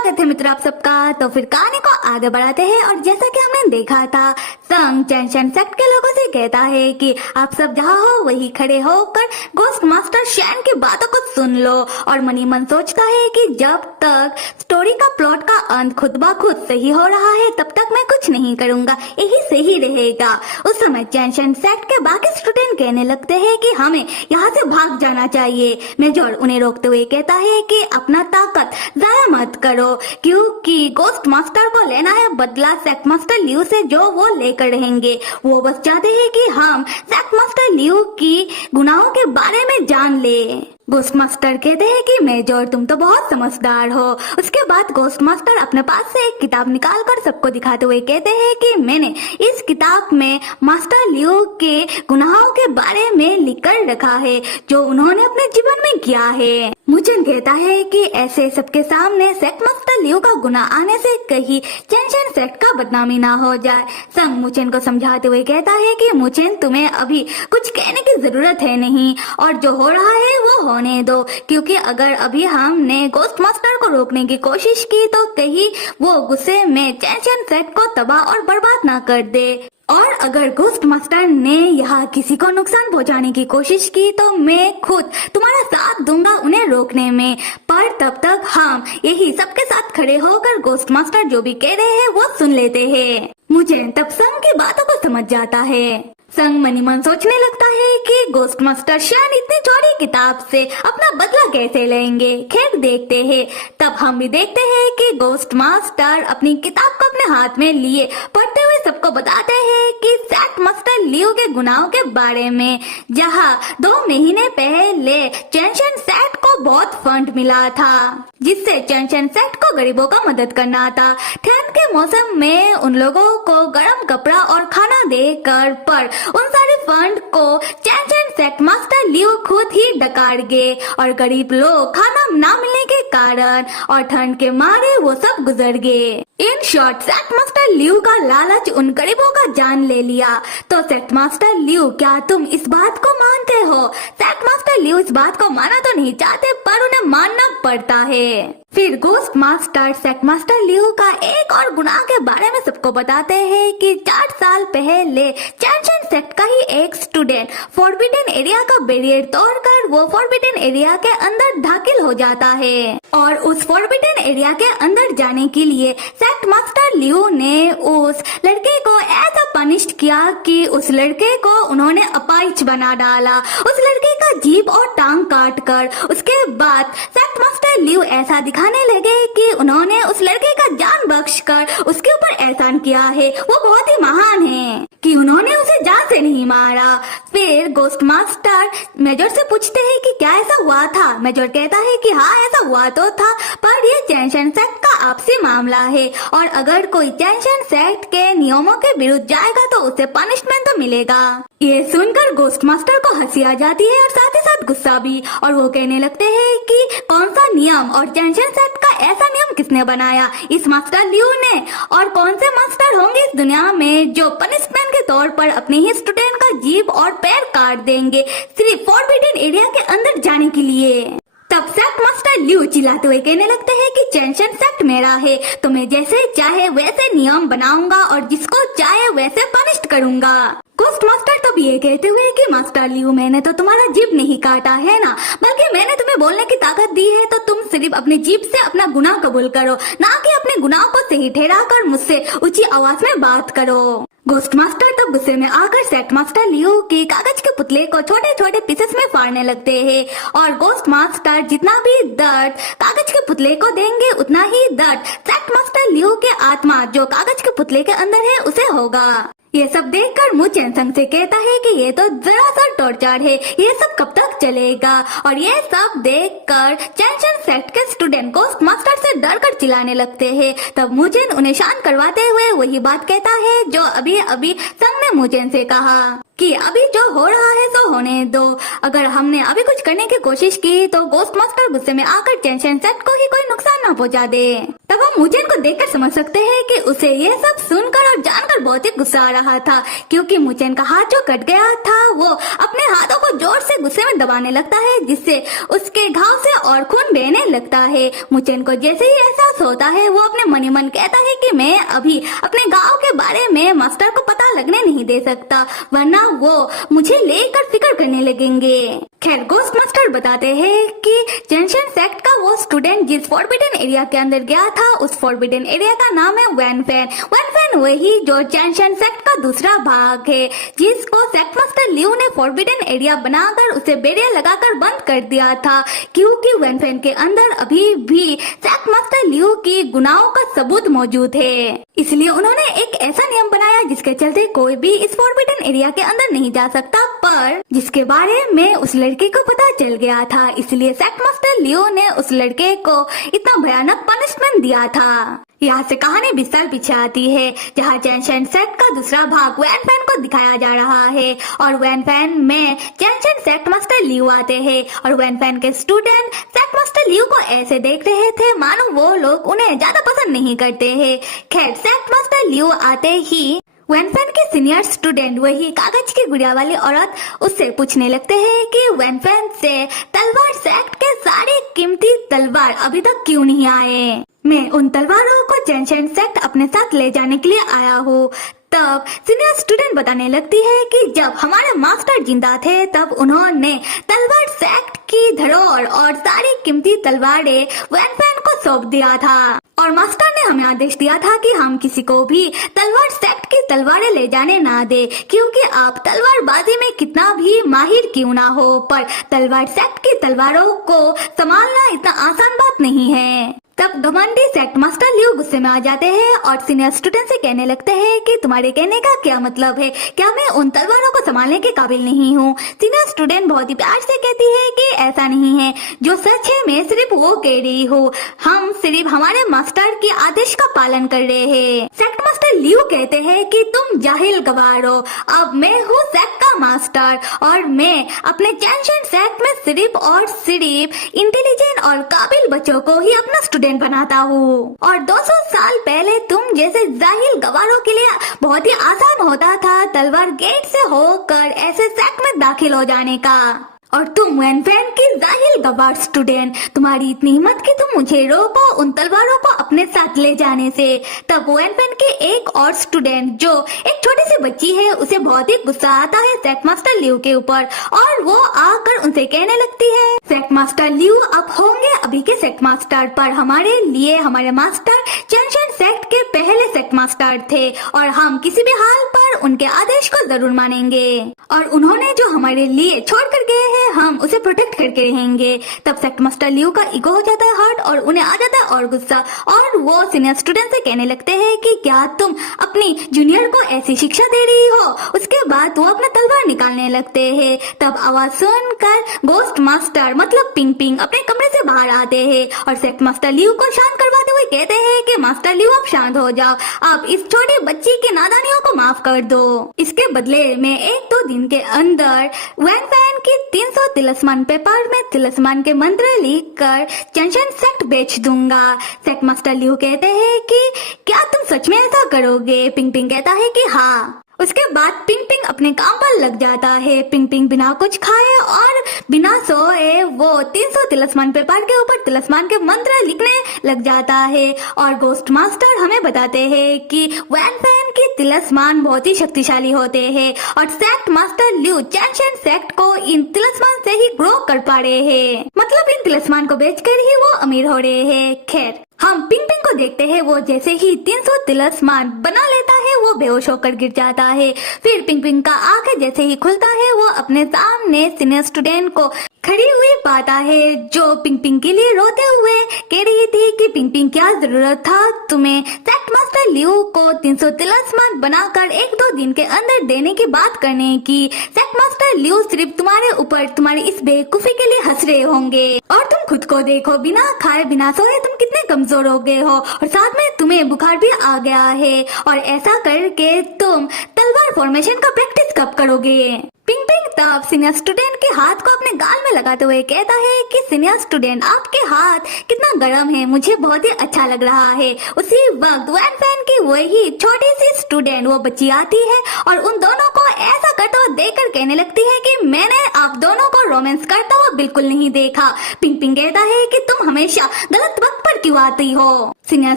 स्वागत है मित्र आप सबका। तो फिर कहानी को आगे बढ़ाते हैं और जैसा कि हमने देखा था, संग चैनशन सेक्ट के लोगों से कहता है कि आप सब जहाँ हो वही खड़े होकर गोस्ट मास्टर शैन की बातों को सुन लो। और मनी मन सोचता है कि जब तक स्टोरी का प्लॉट का अंत खुद ब खुद सही हो रहा है तब तक मैं कुछ नहीं करूंगा, यही सही रहेगा। उस समय चैनशन सेक्ट के बाकी स्टूडेंट कहने लगते हैं कि हमें यहाँ से भाग जाना चाहिए। मेजर उन्हें रोकते हुए कहता है कि अपना ताकत जाया मत करो, क्योंकि गोस्ट मास्टर को लेना है बदला सेक्ट मास्टर लियू से जो वो लेकर रहेंगे। वो बस चाहते हैं कि हम सेक्ट मास्टर लियू की गुनाहों के बारे में जान ले। गोस्ट मास्टर कहते हैं कि मेजर तुम तो बहुत समझदार हो। उसके बाद गोस्ट मास्टर अपने पास से एक किताब निकाल कर सबको दिखाते हुए कहते हैं कि मैंने इस किताब में मास्टर लियू के गुनाहों के बारे में लिख कर रखा है जो उन्होंने अपने जीवन में किया है। मुचेन कहता है कि ऐसे सबके सामने सेक्ट मास्टर लियू का गुनाह आने से कहीं चैनशन सेक्ट का बदनामी ना हो जाए। संग मुचेन को समझाते हुए कहता है कि मुचेन तुम्हें अभी कुछ कहने की जरूरत है नहीं, और जो हो रहा है वो होने दो, क्योंकि अगर अभी हमने गोस्ट मास्टर को रोकने की कोशिश की तो कहीं वो गुस्से में चैनशन सेक्ट को तबाह और बर्बाद ना कर दे। और अगर गोस्ट मास्टर ने यहाँ किसी को नुकसान पहुँचाने की कोशिश की तो मैं खुद तुम्हारा साथ दूंगा उन्हें रोकने में। पर तब तक हम यही सबके साथ खड़े होकर गोस्ट मास्टर जो भी कह रहे हैं वो सुन लेते हैं। मुझे तब संग की बातों को समझ जाता है। संग मनी मन सोचने लगता है कि गोस्ट मास्टर शैन इतनी चौड़ी किताब से अपना बदला कैसे लेंगे। खैर देखते हैं। तब हम भी देखते हैं कि गोस्ट मास्टर अपनी किताब को अपने हाथ में लिए पढ़ते हुए सबको बताते हैं कि सेक्ट मास्टर लियू के गुनाहों के बारे में, जहां 2 महीने पहले चैनशन सेक्ट को बहुत फंड मिला था जिससे चैनशन सेक्ट को गरीबों का मदद करना था। ठंड के मौसम में उन लोगों को गर्म कपड़ा और खाना देकर पर उन सारे फंड को चैनशन सेक्ट मास्टर लियू खुद ही डकार गए और गरीब लोग खाना ना मिलने के कारण और ठंड के मारे वो सब गुजर गए। In short sect master Liu का लालच उन गरीबों का जान ले लिया। तो सेक्ट मास्टर लियू क्या तुम इस बात को मानते हो? सेक्ट मास्टर लियू इस बात को माना तो नहीं चाहते पर उन्हें मानना पड़ता है। फिर ghost master sect master Liu का एक और गुनाह के बारे में सबको बताते हैं कि 4 साल पहले चैनशन सेक्ट का ही एक स्टूडेंट फॉरबिडन एरिया का बैरियर तोड़कर वो फॉरबिडन एरिया के अंदर दाखिल हो जाता है। और उस फॉरबिडन एरिया के अंदर जाने के लिए सेक्ट मास्टर लियू ने उस लड़के को ऐसा पनिश्ड किया कि उस लड़के को उन्होंने अपाहिज बना डाला, उस लड़के का जीभ और टांग काट कर। उसके बाद सेक्ट मास्टर लियू ऐसा दिखाने लगे कि उन्होंने उस लड़के का जान बख्श कर उसके ऊपर एहसान किया है, वो बहुत ही महान है कि उन्होंने उसे जान से नहीं मारा। फिर गोस्ट मास्टर मेजर से पूछते हैं कि क्या ऐसा हुआ था। मेजर कहता है कि हाँ ऐसा हुआ तो था, पर ये चैनशन सेक्ट का आपसी मामला है और अगर कोई चैनशन सेक्ट के नियमों के विरुद्ध जाएगा तो उसे पनिशमेंट तो मिलेगा। ये सुनकर गोस्ट मास्टर को हंसी आ जाती है और साथ ही साथ गुस्सा भी, और वो कहने लगते हैं कि कौन सा नियम और चैनशन सेक्ट का ऐसा नियम किसने बनाया, इस मास्टर लियू ने। और कौन से मास्टर होंगे इस दुनिया में जो पनिशमेंट के तौर पर अपने ही स्टूडेंट का जीभ और पैर काट देंगे सिर्फ फॉरबिडन एरिया के अंदर जाने के लिए। तब सेक्ट मास्टर लियू चिल्लाते हुए कहने लगते हैं कि चैनशन सेक्ट मेरा है, तो मैं जैसे चाहे वैसे नियम बनाऊंगा और जिसको चाहे वैसे पनिश करूंगा। गोस्ट मास्टर तब ये कहते हुए कि मास्टर लियू मैंने तो तुम्हारा जीभ नहीं काटा है ना, बल्कि मैंने तुम्हें बोलने की ताकत दी है, तो तुम सिर्फ अपने जीभ से अपना गुनाह कबूल करो, ना कि अपने गुनाह को सही ठहराकर मुझसे ऊंची आवाज में बात करो। गोस्ट मास्टर तब गुस्से में आकर सेक्ट मास्टर लियू के कागज के पुतले को छोटे छोटे पीसेस में फाड़ने लगते हैं और गोस्ट मास्टर जितना भी दर्द कागज के पुतले को देंगे उतना ही दर्द सेक्ट मास्टर लियू के आत्मा जो कागज के पुतले के अंदर है उसे होगा। ये सब देखकर मुचेन संग से कहता है कि ये तो जरा सा टॉर्चर है, ये सब कब तक चलेगा। और ये सब देखकर चैनशन सेक्ट के स्टूडेंट गोस्ट मास्टर से डर कर चिल्लाने लगते हैं। तब मुचेन उन्हें शांत करवाते हुए वही बात कहता है जो अभी अभी संग ने मुचेन से कहा कि अभी जो हो रहा है सो होने दो। अगर हमने अभी कुछ करने की कोशिश की तो घोस्ट मास्टर गुस्से में आकर चैनचैन सेट को ही कोई नुकसान न पहुंचा दे। तब हम मुचेन को देखकर समझ सकते हैं कि उसे ये सब सुनकर और जानकर बहुत ही गुस्सा आ रहा था, क्योंकि मुचेन का हाथ जो कट गया था वो अपने हाथों को जोर से गुस्से में दबाने लगता है, जिससे उसके घाव से और खून बहने लगता है। मुचेन को जैसे ही एहसास होता है वो अपने मन ही मन कहता है कि मैं अभी अपने घाव के बारे में मास्टर को पता लगने नहीं दे सकता, वरना वो मुझे लेकर फिक्र करने लगेंगे। खैर घोस्ट मास्टर बताते हैं कि चैनचैन सेक्ट का वो स्टूडेंट जिस फॉरबिडन एरिया के अंदर गया था, उस फॉरबिडन एरिया का नाम है वैनफैन। वैनफैन वही जो चैनचैन सेक्ट का दूसरा भाग है, जिसको सेक्ट मास्टर लियू ने फॉरबिडन एरिया बनाकर उसे बेड़िया लगाकर बंद कर दिया था, क्योंकि वैनफैन के अंदर अभी भी सेक्ट मास्टर लियू की गुनाहों का सबूत मौजूद है। इसलिए उन्होंने एक ऐसा नियम बनाया जिसके चलते कोई भी इस फॉरबिडन एरिया के अंदर नहीं जा सकता, पर जिसके बारे में उस लड़के को पता चल गया था, इसलिए सेक्ट मास्टर लियो ने उस लड़के को इतना भयानक पनिशमेंट दिया था। यहाँ से कहानी 20 साल पीछे आती है, जहाँ चैनचैन सेक्ट का दूसरा भाग वैनफैन को दिखाया जा रहा है, और वैनफैन में चैनचैन सेक्ट मास्टर लियू आते हैं, और वैनफैन के स्टूडेंट सेक्ट मास्टर लियू को ऐसे देख रहे थे मानो वो लोग उन्हें ज्यादा पसंद नहीं करते हैं। खैर सेक्ट मास्टर लियू आते ही वैनफैन के सीनियर स्टूडेंट वही कागज की गुड़िया वाली औरत उससे पूछने लगते हैं कि वैनफैन से तलवार सेक्ट के सारे कीमती तलवार अभी तक क्यों नहीं आए। मैं उन तलवारों को चैनचैन सेक्ट अपने साथ ले जाने के लिए आया हूँ। तब सीनियर स्टूडेंट बताने लगती है कि जब हमारे मास्टर जिंदा थे तब उन्होंने तलवार सेक्ट की धरोहर और सारी कीमती तलवारें वैनफैन को सौंप दिया था, और मास्टर ने हमें आदेश दिया था कि हम किसी को भी तलवार सेक्ट की तलवारें ले जाने ना दे, क्योंकि आप तलवारबाजी में कितना भी माहिर क्यों ना हो, पर तलवार सेक्ट की तलवारों को संभालना इतना आसान बात नहीं है। तब घमंडी सेक्ट मास्टर लियू गुस्से में आ जाते हैं और सीनियर स्टूडेंट से कहने लगते हैं कि तुम्हारे कहने का क्या मतलब है, क्या मैं उन तलवारों को संभालने के काबिल नहीं हूँ। सीनियर स्टूडेंट बहुत ही प्यार से कहती है कि ऐसा नहीं है, जो सच है मैं सिर्फ वो कह रही हूँ, हम सिर्फ हमारे मास्टर के आदेश का पालन कर रहे हैं। सेक्ट मास्टर लियू कहते हैं कि तुम जाहिल गवार हो, अब मैं हूँ सेक्ट का मास्टर, और मैं अपने चैनचैन सेक्ट में सिर्फ और सिर्फ इंटेलिजेंट और काबिल बच्चों को ही अपना स्टूडेंट बनाता हूँ। और 200 साल पहले तुम जैसे जाहिल गवारों के लिए बहुत ही आसान होता था तलवार गेट से होकर ऐसे सेक्ट में दाखिल हो जाने का, और तुम वैनफैन की जाहिल गवार स्टूडेंट, तुम्हारी इतनी हिम्मत कि तुम मुझे रोको उन तलवारों को अपने साथ ले जाने से। तब वैनफैन के एक और स्टूडेंट जो एक छोटी सी बच्ची है, उसे बहुत ही गुस्सा आता है सेक्ट मास्टर लियू के ऊपर, और वो आकर उनसे कहने लगती है सेक्ट मास्टर लियू अब होंगे अभी के सेक्ट मास्टर, पर हमारे लिए हमारे मास्टर चैनचैन सेक्ट के पहले सेक्ट मास्टर थे, और हम किसी भी हाल पर उनके आदेश को जरूर मानेंगे, और उन्होंने जो हमारे लिए छोड़ कर गए हैं हम उसे प्रोटेक्ट करके रहेंगे। तब सेक्ट मास्टर लियू का ईगो हो जाता है हर्ट, और उन्हें आ जाता है और गुस्सा, और वो सीनियर स्टूडेंट से कहने लगते हैं कि क्या तुम अपनी जूनियर को ऐसी शिक्षा दे रही हो। उसके बाद वो अपना तलवार निकालने लगते हैं। तब आवाज सुनकर घोस्ट मास्टर मतलब पिंग पिंग अपने कमरे से बाहर आते हैं, और सेक्ट मास्टर लियू को शांत करवाते हुए कहते हैं कि मास्टर लियू आप शांत हो जाओ, आप इस छोटी बच्ची की नादानियों को माफ कर दो। इसके बदले में 1-2 दिन के अंदर वैनफैन की 300 तिलस्मान पेपर में तिलस्मान के मंत्र लिख कर चैनचैन सेक्ट बेच दूंगा। सेक्ट मास्टर लियू कहते हैं कि क्या तुम सच में ऐसा करोगे। पिंग पिंग कहता है कि हाँ। उसके बाद पिंग पिंग अपने काम पर लग जाता है। पिंग पिंग बिना कुछ खाए और बिना सोए वो 300 तिलस्मान पेपर के ऊपर तिलस्मान के मंत्र लिखने लग जाता है, और घोस्ट मास्टर हमें बताते हैं कि वैनफैन के तिलस्मान बहुत ही शक्तिशाली होते हैं, और सेक्ट मास्टर लियू चैनचैन सेक्ट को इन तिलस्मान से ही ग्रो कर पा रहे हैं, मतलब इन तिलस्मान को बेचकर ही वो अमीर हो रहे हैं। खैर हम पिंग पिंग को देखते हैं, वो जैसे ही 300 तिलस्मान बना लेता है वो बेहोश होकर गिर जाता है। फिर पिंग पिंग का आंखें जैसे ही खुलता है वो अपने सामने सीनियर स्टूडेंट को खड़ी हुई पाता है, जो पिंग पिंग के लिए रोते हुए कह रही थी कि पिंग पिंग क्या जरूरत था तुम्हें सेक्ट मास्टर लियू को 300 तिलस्मान बनाकर 1-2 दिन के अंदर देने की बात करने की। सेक्ट मास्टर लियू सिर्फ तुम्हारे ऊपर तुम्हारी इस बेवकूफी के लिए हंस रहे होंगे, और तुम खुद को देखो, बिना खाए बिना सोए तुम कितने कमजोर हो गए हो, और साथ में तुम्हें बुखार भी आ गया है, और ऐसा करके तुम तलवार फॉर्मेशन का प्रैक्टिस तब करोगे। पिंग पिंग तब सीनियर स्टूडेंट के हाथ को अपने गाल में लगाते हुए कहता है कि सीनियर स्टूडेंट आपके हाथ कितना गर्म है, मुझे बहुत ही अच्छा लग रहा है। उसी वक्त वैन फैन की वही छोटी सी स्टूडेंट वो बच्ची आती है और उन दोनों को ऐसा करते हुए देखकर कहने लगती है कि मैंने आप दोनों को रोमांस करता हुआ बिल्कुल नहीं देखा। पिंग पिंग कहता है कि तुम हमेशा गलत वक्त पर क्यों आती हो। सीनियर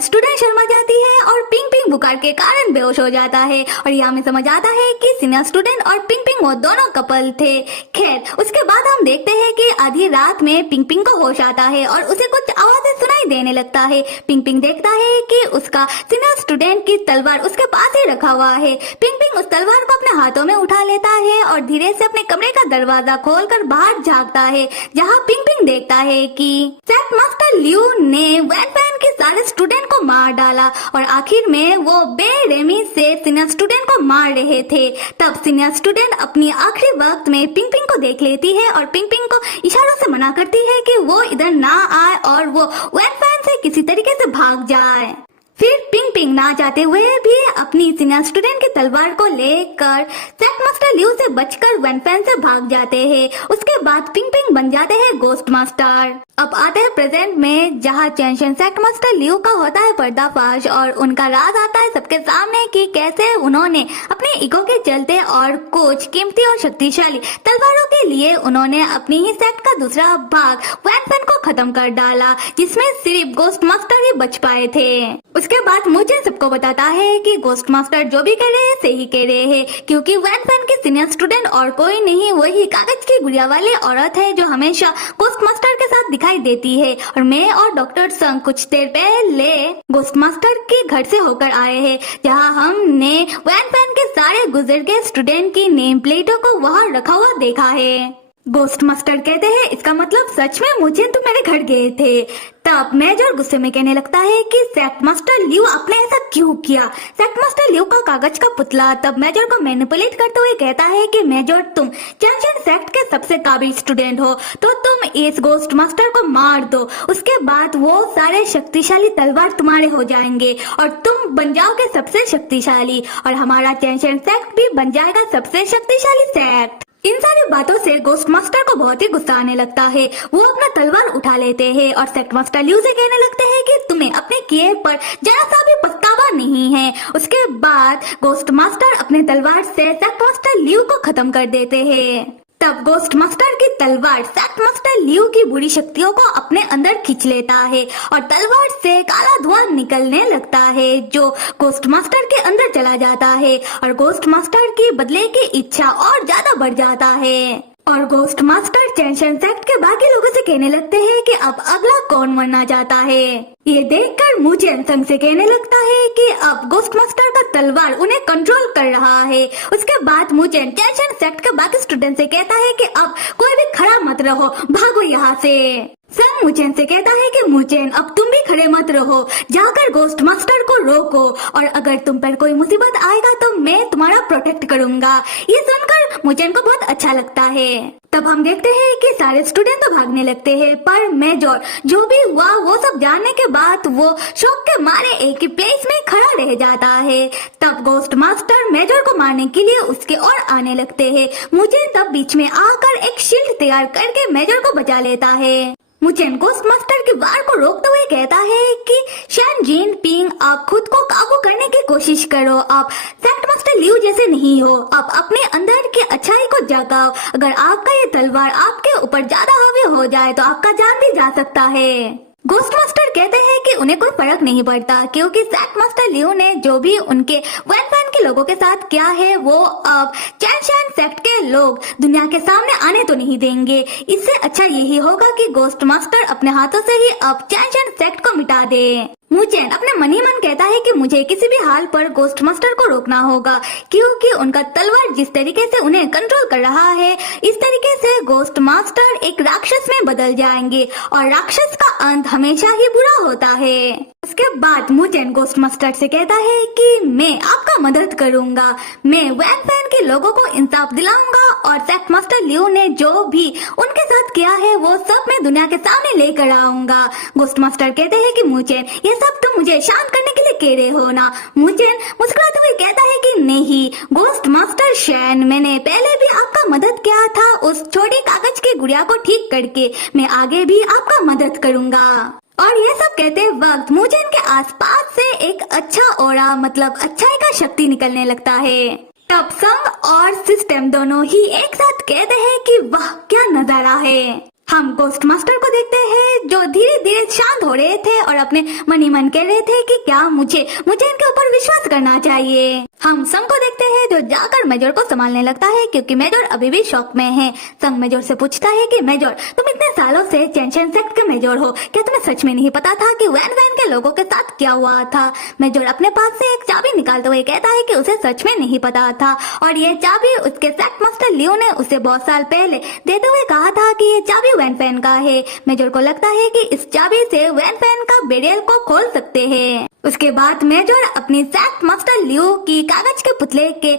स्टूडेंट शर्मा जाती है और पिंग पिंग बुखार के कारण बेहोश हो जाता है और यहाँ में समझ आता है कि सीनियर स्टूडेंट और पिंग पिंग वो दोनों कपल थे। खैर उसके बाद हम देखते हैं कि आधी रात में पिंग पिंग को होश आता है और उसे कुछ आवाजें सुनाई देने लगता है। पिंग पिंग देखता है कि उसका सीनियर स्टूडेंट की तलवार उसके पास ही रखा हुआ है। पिंग पिंग उस तलवार को अपने हाथों में उठा लेता है और धीरे से अपने कमरे का दरवाजा खोलकर बाहर झांकता है, जहाँ पिंग पिंग देखता है कि सेट मास्टर लियू ने वैन फैन के सारे स्टूडेंट को मार डाला और आखिर में वो बेरहमी से सीनियर स्टूडेंट को मार रहे थे। तब सीनियर स्टूडेंट अपनी आखिरी वक्त में पिंग पिंग को देख लेती है और पिंग पिंग को इशारों से मना करती है कि वो इधर ना आए और वो वैन फैन से किसी तरीके से भाग जाए। फिर पिंग पिंग ना चाहते हुए भी अपनी सीनियर स्टूडेंट की तलवार को लेकर सेट मास्टर लियू से बचकर वैन फैन से भाग जाते हैं। उसके बाद पिंग पिंग बन जाते हैं गोस्ट मास्टर। अब आते हैं प्रेजेंट में, जहाँ चैनशन सेट मास्टर लियू का होता है पर्दाफाश और उनका राज आता है सबके सामने कि कैसे उन्होंने अपने ईगो के चलते और कुछ कीमती और शक्तिशाली तलवारों के लिए उन्होंने अपनी ही सेट का दूसरा भाग वैन फैन को खत्म कर डाला, जिसमें सिर्फ गोस्ट मास्टर ही बच पाए थे। उसके बाद मुझे सबको बताता है कि गोस्ट मास्टर जो भी कह रहे हैं सही कह रहे हैं, क्योंकि वैन फैन के सीनियर स्टूडेंट और कोई नहीं वही कागज की गुड़िया वाली औरत है जो हमेशा गोस्ट मास्टर के साथ दिखाई देती है। और मैं और डॉक्टर संग कुछ देर पहले गोस्ट मास्टर के घर से होकर आए हैं, जहां हमने वैन फैन के सारे गुजर गए स्टूडेंट की नेम प्लेटों को वहां रखा हुआ देखा है। गोस्ट मास्टर कहते हैं इसका मतलब सच में मुझे तो मेरे घर गए थे। तब मेजर गुस्से में कहने लगता है कि सेट मास्टर लियू आपने ऐसा क्यों किया। सेट मास्टर लियू का कागज का पुतला तब मेजर को मैनिपुलेट करते हुए कहता है कि मेजर तुम चैंशन सेक्ट के सबसे काबिल स्टूडेंट हो, तो तुम इस गोस्ट मास्टर को मार दो। उसके बाद वो सारे शक्तिशाली तलवार तुम्हारे हो जाएंगे और तुम बन जाओगे सबसे शक्तिशाली और हमारा चैंशन सेक्ट भी बन जाएगा सबसे शक्तिशाली सेक्ट। इन सारी बातों से गोस्ट मास्टर को बहुत ही गुस्सा आने लगता है। वो अपना तलवार उठा लेते हैं और सेट मास्टर लियू से कहने लगते हैं कि तुम्हें अपने किए पर जरा सा भी पछतावा नहीं है। उसके बाद गोस्ट मास्टर अपने तलवार से सेट मास्टर लियू को खत्म कर देते हैं। तब गोस्ट मास्टर की तलवार सेट मास्टर लियू की बुरी शक्तियों को अपने अंदर खींच लेता है और तलवार से काला धुआं निकलने लगता है जो गोस्ट मास्टर के अंदर चला जाता है और गोस्ट मास्टर की बदले की इच्छा और ज्यादा बढ़ जाता है। और गोस्ट मास्टर चैंशन सेक्ट के बाकी लोगों से कहने लगते हैं कि अब अगला कौन मरना चाहता है। ये देखकर मुझे संग से कहने लगता है कि अब गोस्ट मास्टर का तलवार उन्हें कंट्रोल कर रहा है। उसके बाद मुझे चैंशन सेक्ट के बाकी स्टूडेंट से कहता है कि अब कोई भी खड़ा मत रहो, भागो यहाँ से। सन मुचेन से कहता है कि मुचेन अब तुम भी खड़े मत रहो, जाकर गोस्ट मास्टर को रोको और अगर तुम पर कोई मुसीबत आएगा तो मैं तुम्हारा प्रोटेक्ट करूंगा। ये सुनकर मुचेन को बहुत अच्छा लगता है। तब हम देखते हैं कि सारे स्टूडेंट तो भागने लगते हैं, पर मेजर जो भी हुआ वो सब जानने के बाद वो शौक के मारे एक ही प्लेस में खड़ा रह जाता है। तब गोस्ट मास्टर मेजर को मारने के लिए उसके ओर आने लगते हैं। मुचेन तब बीच में आकर एक शील्ड तैयार करके मेजर को बचा लेता है। मुचेन गोस्ट मास्टर के वार को रोकते हुए कहता है कि शैन जीन पिंग आप खुद को काबू करने की कोशिश करो, आप सेक्ट मास्टर लियू जैसे नहीं हो, आप अपने अंदर की अच्छाई को जगाओ। अगर आपका ये तलवार आपके ऊपर ज्यादा हावी हो जाए तो आपका जान भी जा सकता है। गोस्ट मास्टर कहते हैं कि उन्हें कोई फर्क नहीं पड़ता क्योंकि सेक्ट मास्टर लियू ने जो भी उनके वैन फैन के लोगों के साथ किया है वो अब चैंशन सेक्ट के लोग दुनिया के सामने आने तो नहीं देंगे। इससे अच्छा यही होगा कि गोस्ट मास्टर अपने हाथों से ही अब चैंशन सेक्ट को मिटा दे। मुचेन अपने मन ही मन कहता है कि मुझे किसी भी हाल पर गोस्ट मास्टर को रोकना होगा क्योंकि उनका तलवार जिस तरीके से उन्हें कंट्रोल कर रहा है इस तरीके से गोस्ट मास्टर एक राक्षस में बदल जाएंगे और राक्षस का अंत हमेशा ही बुरा होता है। उसके बाद मुचेन गोस्ट मास्टर से कहता है कि मैं आपका मदद करूंगा, मैं वैन फैन के लोगों को इंसाफ दिलाऊंगा और सेक्ट मास्टर लियो ने जो भी उनके साथ किया है वो सब मैं दुनिया के सामने लेकर आऊंगा। गोस्ट मास्टर कहते हैं कि मुचेन ये सब तुम मुझे शांत करने के लिए कह रहे हो ना। मुचेन मुस्कुराते हुए कहता है कि नहीं गोस्ट मास्टर शैन, मैंने पहले भी आपका मदद किया था उस छोटी कागज की गुड़िया को ठीक करके, मैं आगे भी आपका मदद करूंगा। और ये सब कहते वक्त मुचेन के आसपास से एक अच्छा ऑरा मतलब अच्छाई का शक्ति निकलने लगता है। तब संग और सिस्टम दोनों ही एक साथ कहते हैं कि वाह क्या नजारा है। हम गोस्ट मास्टर को देखते हैं जो धीरे धीरे शांत हो रहे थे और अपने मन ही मन कह रहे थे कि क्या मुझे इनके ऊपर विश्वास करना चाहिए। हम संग को देखते हैं जो जाकर मेजर को संभालने लगता है क्योंकि मेजर अभी भी शॉक में है। संग मेजर से पूछता है कि मेजर तुम इतने सालों से चेंशन सेक्ट के मेजर हो, क्या तुम्हें सच में नहीं पता था कि वैन वैन के लोगों के साथ क्या हुआ था। मेजर अपने पास से एक चाबी निकालते हुए कहता है कि उसे सच में नहीं पता था और ये चाबी उसके सेक्ट मास्टर लियो ने उसे बहुत साल पहले देते हुए कहा था कि ये चाबी वैन फैन का है। मेजर को लगता है कि इस चाबी से वैन फैन का बेरियल को खोल सकते हैं। उसके बाद मेजर अपनी सेक्ट मास्टर लियो की कागज के पुतले के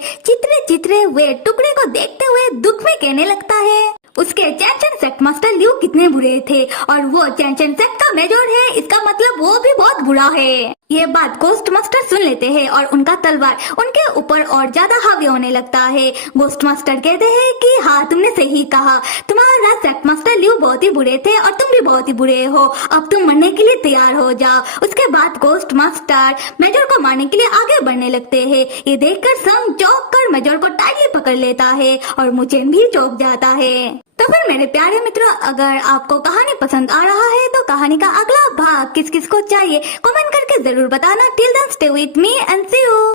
चित्रे हुए टुकड़े को देखते हुए दुख में कहने लगता है उसके चैंचन सेक्ट मास्टर लियो कितने बुरे थे और वो चैंचन सेक्ट का मेजर है, इसका मतलब वो भी बहुत बुरा है। ये बात गोस्ट मास्टर सुन लेते हैं और उनका तलवार उनके ऊपर और ज्यादा हावी होने लगता है। गोस्ट मास्टर कहते हैं कि हाँ तुमने सही कहा, तुम्हारा सेक्ट मास्टर लियो बहुत ही बुरे थे और तुम भी बहुत ही बुरे हो, अब तुम मरने के लिए तैयार हो जाओ। उसके बाद गोस्ट मास्टर मेजर को मारने के लिए आगे बढ़ने लगते हैं। ये देखकर संग चौंक कर मेजर को टाइटली पकड़ लेता है और मुचेन भी चौंक जाता है। तो फिर मेरे प्यारे मित्रों, अगर आपको कहानी पसंद आ रहा है तो कहानी का अगला भाग किस किस को चाहिए कमेंट करके जरूर बताना। Till then stay with me and see you.